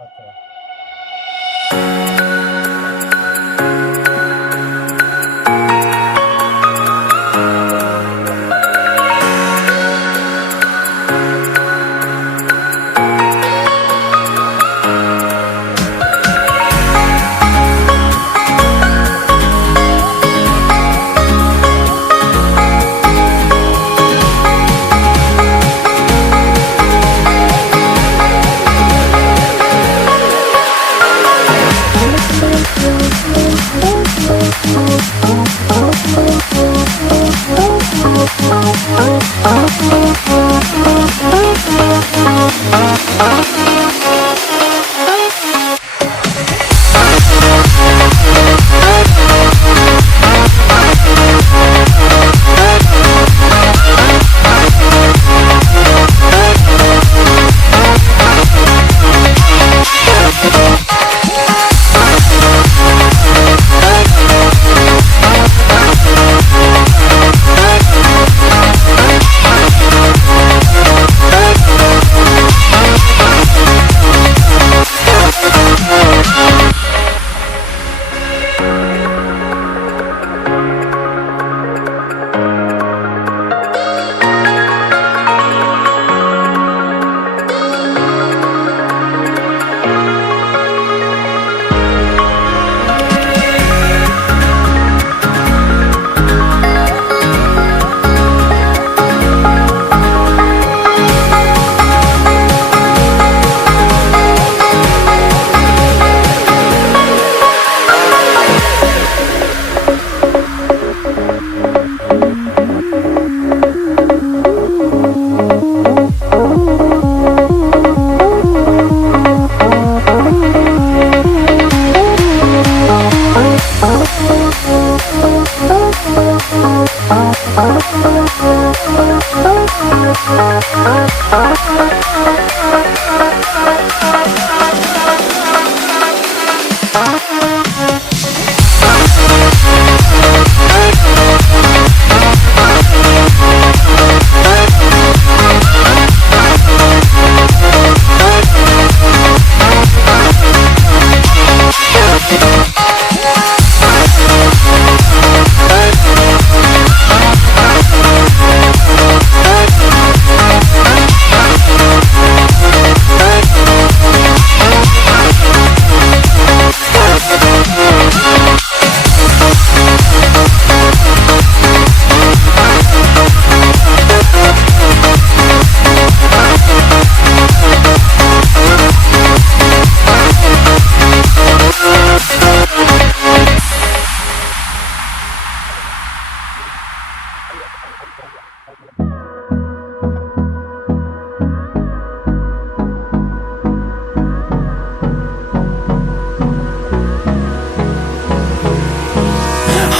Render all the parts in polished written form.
अच्छा।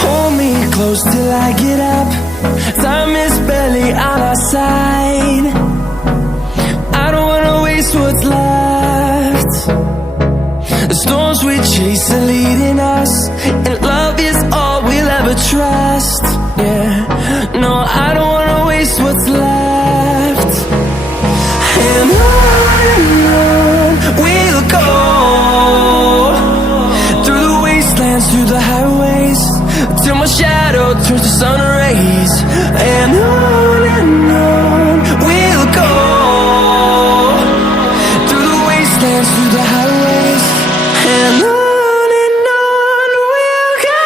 Hold me close till I get up. Time is barely on our side. I don't wanna waste what's left. The storms we chase are leading us, and love is all we'll ever trust. Yeah, no, I don't wanna waste what's left. And on we'll go, through the wastelands, through the highways, till my shadow turns to sun rays. And on we'll go, through the wastelands, through the highways, and on we'll go.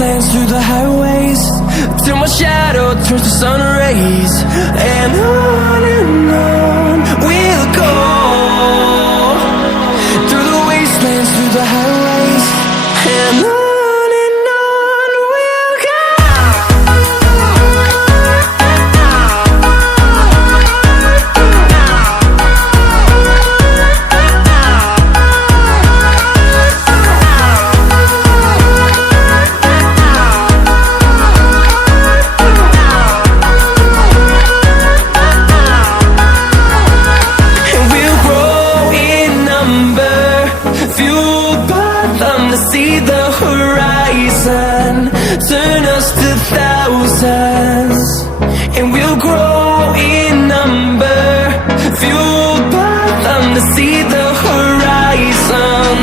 wastelands, through the highways, till my shadow turns to sun rays. And on we'll go, through the wastelands, through the highways, and on we'll go. See the horizon, turn us to thousands, and we'll grow in number, fueled by them to see the horizon,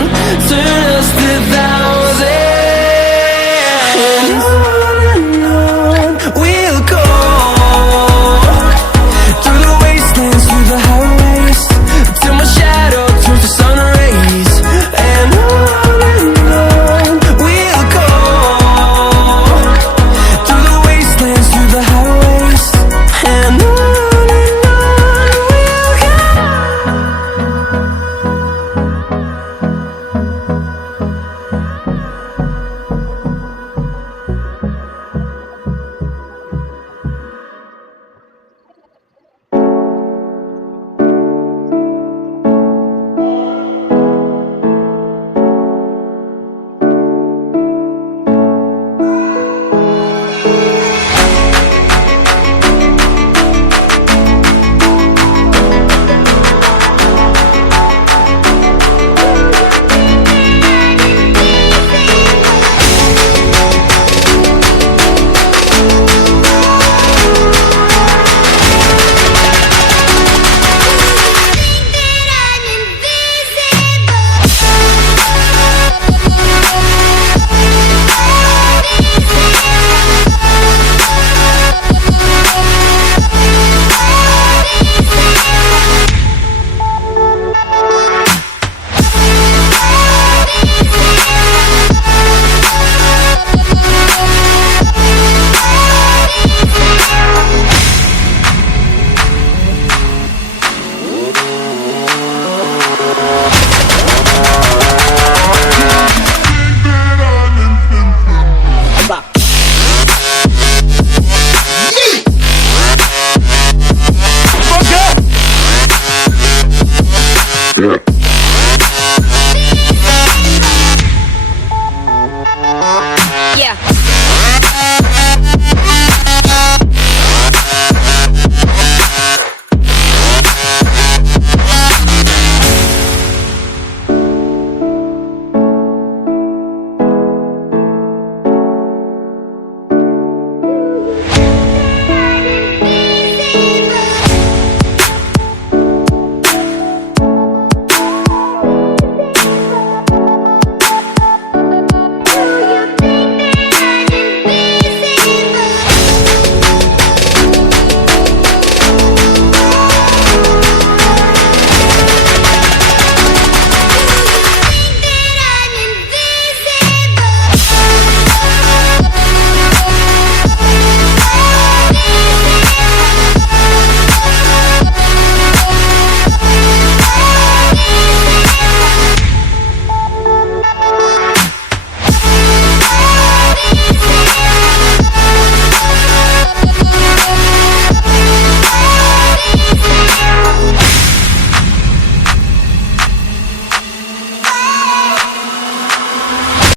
turn us to thousands.